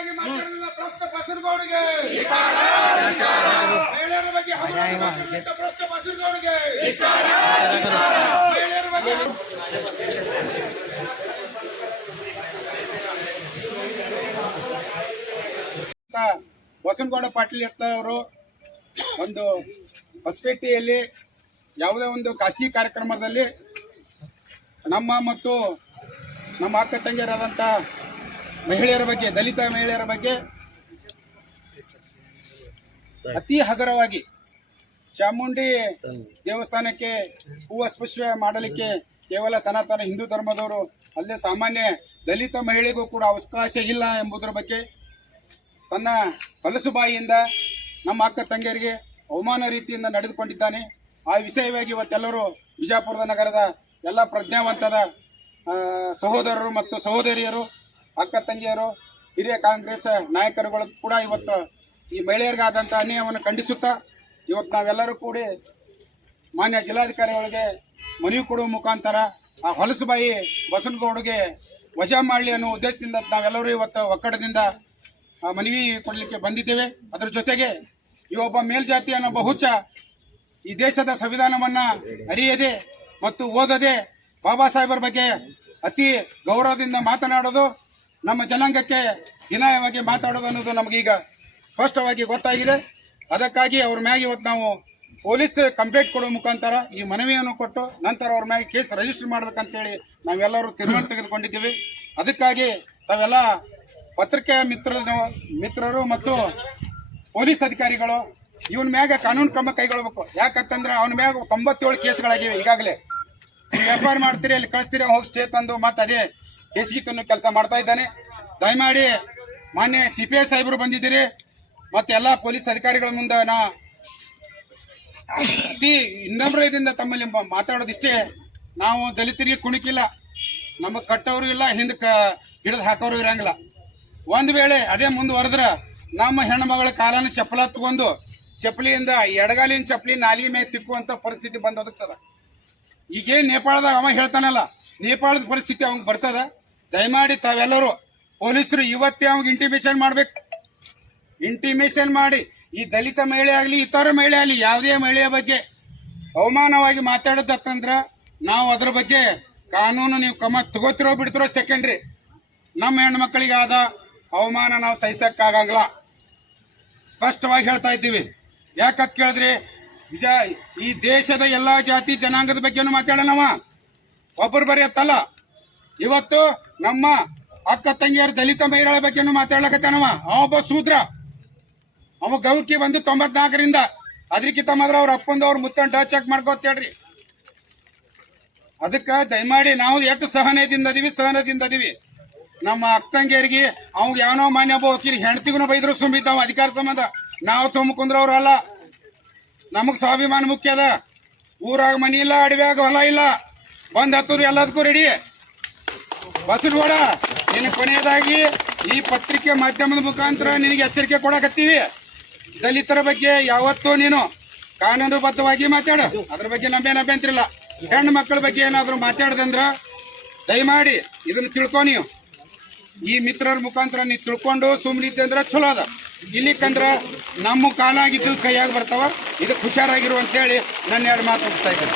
ಅವಾಂತರಾಗಿ ಮಾತಾಡಿದ ಪ್ರಶ್ನೆ ಬಸವಗೌಡಿಗೆ ಮಹಿಳೆಯರ ಬಗ್ಗೆ ಪ್ರಶ್ನ ಮಹಿಳೆಯರ ಬಗ್ಗೆ ಬಸನಗೌಡ ಪಾಟೀಲ್ ಅವರು ಒಂದು ಹೊಸಪೇಟೆಯಲ್ಲಿ ಯಾವುದೇ ಒಂದು ಖಾಸಗಿ ಕಾರ್ಯಕ್ರಮದಲ್ಲಿ ನಮ್ಮ ಮತ್ತು ನಮ್ಮ ಅಕ್ಕ ತಂಗಿಯರಾದಂಥ ಮಹಿಳೆಯರ ಬಗ್ಗೆ, ದಲಿತ ಮಹಿಳೆಯರ ಬಗ್ಗೆ ಅತಿ ಹಗರವಾಗಿ ಚಾಮುಂಡಿ ದೇವಸ್ಥಾನಕ್ಕೆ ಹೂವ ಸ್ಪರ್ಶ ಮಾಡಲಿಕ್ಕೆ ಕೇವಲ ಸನಾತನ ಹಿಂದೂ ಧರ್ಮದವರು, ಅಲ್ಲದೆ ಸಾಮಾನ್ಯ ದಲಿತ ಮಹಿಳೆಗೂ ಕೂಡ ಅವಕಾಶ ಇಲ್ಲ ಎಂಬುದರ ಬಗ್ಗೆ ತನ್ನ ಹೊಲಸು ಬಾಯಿಯಿಂದ ನಮ್ಮ ಅಕ್ಕ ತಂಗಿಯರಿಗೆ ಅವಮಾನ ರೀತಿಯಿಂದ ನಡೆದುಕೊಂಡಿದ್ದಾನೆ. ಆ ವಿಷಯವಾಗಿ ಇವತ್ತೆಲ್ಲರೂ ಬಿಜಾಪುರದ ನಗರದ ಎಲ್ಲ ಪ್ರಜ್ಞಾವಂತದ ಸಹೋದರರು ಮತ್ತು ಸಹೋದರಿಯರು ಅಕ್ಕ ತಂಗಿಯರು, ಹಿರಿಯ ಕಾಂಗ್ರೆಸ್ ನಾಯಕರುಗಳು ಕೂಡ ಇವತ್ತು ಈ ಮಹಿಳೆಯರಿಗಾದಂಥ ಅನ್ಯಾಯವನ್ನು ಖಂಡಿಸುತ್ತಾ ಇವತ್ತು ನಾವೆಲ್ಲರೂ ಕೂಡಿ ಮಾನ್ಯ ಜಿಲ್ಲಾಧಿಕಾರಿಗಳಿಗೆ ಮನವಿ ಕೊಡುವ ಮುಖಾಂತರ ಆ ಹೊಲಸುಬಾಯಿ ಬಸವನಗೌಡಗೆ ವಜಾ ಮಾಡಲಿ ಅನ್ನೋ ಉದ್ದೇಶದಿಂದ ನಾವೆಲ್ಲರೂ ಇವತ್ತು ಒಕ್ಕಡದಿಂದ ಮನವಿ ಕೊಡಲಿಕ್ಕೆ ಬಂದಿದ್ದೇವೆ. ಅದರ ಜೊತೆಗೆ ಈ ಒಬ್ಬ ಮೇಲ್ಜಾತಿ ಅನ್ನೋ ಬಹುಚ ಈ ದೇಶದ ಸಂವಿಧಾನವನ್ನು ಅರಿಯದೆ ಮತ್ತು ಓದದೆ ಬಾಬಾ ಸಾಹೇಬರ ಬಗ್ಗೆ ಅತಿ ಗೌರವದಿಂದ ಮಾತನಾಡೋದು ನಮ್ಮ ಜನಾಂಗಕ್ಕೆ ಹೀನಾಯವಾಗಿ ಮಾತಾಡೋದು ಅನ್ನೋದು ನಮಗೀಗ ಸ್ಪಷ್ಟವಾಗಿ ಗೊತ್ತಾಗಿದೆ. ಅದಕ್ಕಾಗಿ ಅವ್ರ ಮ್ಯಾಗೆ ಇವತ್ತು ನಾವು ಪೊಲೀಸ್ ಕಂಪ್ಲೇಂಟ್ ಕೊಡೋ ಮುಖಾಂತರ ಈ ಮನವಿಯನ್ನು ಕೊಟ್ಟು ನಂತರ ಅವ್ರ ಮ್ಯಾಗೆ ಕೇಸ್ ರಿಜಿಸ್ಟರ್ ಮಾಡ್ಬೇಕಂತೇಳಿ ನಾವೆಲ್ಲರೂ ತೀರ್ಮಾನ ತೆಗೆದುಕೊಂಡಿದ್ದೀವಿ. ಅದಕ್ಕಾಗಿ ತಾವೆಲ್ಲ ಪತ್ರಿಕೆ ಮಿತ್ರ ಮಿತ್ರರು ಮತ್ತು ಪೊಲೀಸ್ ಅಧಿಕಾರಿಗಳು ಇವನ ಮ್ಯಾಗ ಕಾನೂನು ಕ್ರಮ ಕೈಗೊಳ್ಬೇಕು. ಯಾಕಂತಂದ್ರೆ ಅವನ ಮ್ಯಾಗ ತೊಂಬತ್ತೇಳು ಕೇಸ್ಗಳಾಗಿವೆ ಈಗಾಗಲೇ. ನೀವು ಆರ್ ಮಾಡ್ತೀರಿ, ಅಲ್ಲಿ ಕಳಿಸ್ತೀರಿ, ಹೋಗಿ ಸ್ಟೇ ತಂದು ಮತ್ತೆ ಅದೇ ಹೇಸಿಗೆ ತಿನ್ನೋ ಕೆಲಸ ಮಾಡ್ತಾ ಇದ್ದಾನೆ. ದಯಮಾಡಿ ಮಾನ್ಯ ಸಿ ಪಿ ಐ ಸಾಹೇಬರು ಬಂದಿದ್ದೀರಿ. ಮತ್ತೆ ಎಲ್ಲ ಪೊಲೀಸ್ ಅಧಿಕಾರಿಗಳ ಮುಂದೆ ನಾ ವಿನಮ್ರದಿಂದ ತಮ್ಮಲ್ಲಿ ಮಾತಾಡೋದಿಷ್ಟೇ ನಾವು ದಲಿತರಿಗೆ ಕುಣಿಕಿಲ್ಲ. ನಮಗೆ ಕಟ್ಟೋರು ಇಲ್ಲ ಹಿಂದಕ್ಕೆ ಹಿಡಿದು ಹಾಕೋರು ಇರಂಗಿಲ್ಲ. ಒಂದು ವೇಳೆ ಅದೇ ಮುಂದುವರೆದ್ರೆ ನಮ್ಮ ಹೆಣ್ಮಗಳ ಕಾಲನ ಚಪ್ಪಲ ತಗೊಂಡು ಚಪ್ಪಲಿಯಿಂದ ಎಡಗಾಲಿನ ಚಪ್ಪಲಿ ನಾಲಿ ಮೇಲೆ ತಿಕ್ಕುವಂಥ ಪರಿಸ್ಥಿತಿ ಬಂದೊದಗ್ತದ. ಈಗೇನು ನೇಪಾಳದಾಗ ಅವ ಹೇಳ್ತಾನಲ್ಲ, ನೇಪಾಳದ ಪರಿಸ್ಥಿತಿ ಅವಂಗ್ ಬರ್ತದ. ದಯಮಾಡಿ ತಾವೆಲ್ಲರೂ ಪೊಲೀಸರು ಇವತ್ತೇ ಅವಾಗ ಇಂಟಿಮೇಷನ್ ಮಾಡ್ಬೇಕು. ಇಂಟಿಮೇಷನ್ ಮಾಡಿ, ಈ ದಲಿತ ಮಹಿಳೆ ಆಗಲಿ, ಇತರ ಮಹಿಳೆ ಆಗಲಿ, ಯಾವುದೇ ಮಹಿಳೆಯ ಬಗ್ಗೆ ಅವಮಾನವಾಗಿ ಮಾತಾಡೋದತ್ತಂದ್ರೆ ನಾವು ಅದ್ರ ಬಗ್ಗೆ ಕಾನೂನು ನೀವು ಕಮ ತಗೋತಿರೋ ಬಿಡ್ತಿರೋ ಸೆಕೆಂಡ್ರಿ ನಮ್ಮ ಹೆಣ್ಮಕ್ಳಿಗೆ ಆದ ಅವಮಾನ ನಾವು ಸಹಿಸೋಕ್ಕಾಗಂಗಿಲ್ಲ. ಸ್ಪಷ್ಟವಾಗಿ ಹೇಳ್ತಾ ಇದ್ದೀವಿ. ಯಾಕತ್ ಕೇಳಿದ್ರಿ ಈ ದೇಶದ ಎಲ್ಲಾ ಜಾತಿ ಜನಾಂಗದ ಬಗ್ಗೆನೂ ಮಾತಾಡೋಣವ. ಒಬ್ಬರು ಬರೀ ಅತ್ತಲ್ಲ ಇವತ್ತು ನಮ್ಮ ಅಕ್ಕ ತಂಗಿಯರ ದಲಿತ ಮಹಿಳೆಯ ಬಗ್ಗೆನೂ ಮಾತಾಡ್ಲಕತ್ತಾನವ? ಅವ ಒಬ್ಬ ಶೂದ್ರ. ಅವ ಗೌಕಿ ಬಂದು ತೊಂಬತ್ನಾಲ್ಕರಿಂದ ಅದ್ರಕ್ಕಿಂತ ಮಾತ್ರ ಅವ್ರ ಅಪ್ಪಂದು ಅವ್ರ ಮುತ್ತನ್ ಟಚ್ ಚೆಕ್ ಮಾಡ್ಕೋತೇಳ್ರಿ ಅದಕ್ಕೆ ದಯಮಾಡಿ ನಾವು ಎಷ್ಟು ಸಹನೆದಿಂದ ಅದೀವಿ, ಸಹನದಿಂದ ಅದೀವಿ. ನಮ್ಮ ಅಕ್ಕಂಗಿಯರಿಗೆ ಅವ್ ಯಾವನೋ ಮಾನ್ಯ ಒಬ್ಬ ಹೆಂಡತಿಗೂ ಬೈದ್ರು ಸುಮ್ಮಿದ್ದಾವ ಅಧಿಕಾರ ಸಂಬಂಧ. ನಾವು ಸುಮ್ಮಕುಂದ್ರ ಅವ್ರ ಅಲ್ಲ. ನಮಗ್ ಸ್ವಾಭಿಮಾನ ಮುಖ್ಯ ಅದ. ಊರಾಗ ಮನಿ ಇಲ್ಲ, ಅಡವ್ಯಾಗ ಹೊಲ ಇಲ್ಲ. ಬಂದ್ ಹತ್ತೂರು ಎಲ್ಲದಕ್ಕೂ ರೆಡಿ ಬಸನಗೌಡ ನಿನ್ನ ಕೊನೆಯದಾಗಿ ಈ ಪತ್ರಿಕೆ ಮಾಧ್ಯಮದ ಮುಖಾಂತರ ನಿನಗೆ ಎಚ್ಚರಿಕೆ ಕೊಡಕತ್ತೀವಿ. ದಲಿತರ ಬಗ್ಗೆ ಯಾವತ್ತೂ ನೀನು ಕಾನೂನುಬದ್ಧವಾಗಿ ಮಾತಾಡು. ಅದ್ರ ಬಗ್ಗೆ ನಮ್ಮೇನು ಅಭ್ಯಂತರಿಲ್ಲ ಹೆಣ್ಣು ಮಕ್ಕಳ ಬಗ್ಗೆ ಏನಾದರೂ ಮಾತಾಡ್ದಂದ್ರ ದಯಮಾಡಿ ಇದನ್ನ ತಿಳ್ಕೊ ನೀವು. ಈ ಮಿತ್ರರ ಮುಖಾಂತರ ನೀವು ತಿಳ್ಕೊಂಡು ಸುಮ್ಮನಿದ್ದೆ ಅಂದ್ರೆ ಚಲೋ ಅದ. ಇಲ್ಲಿಕ್ಕಂದ್ರ ನಮ್ಮ ಕಾಲಾಗಿದ್ದು ಕೈಯಾಗಿ ಬರ್ತಾವ. ಇದಕ್ಕೆ ಹುಷಾರಾಗಿರು ಅಂತೇಳಿ ನನ್ನ ಎರಡು ಮಾತು ಇದ್ದೇನೆ.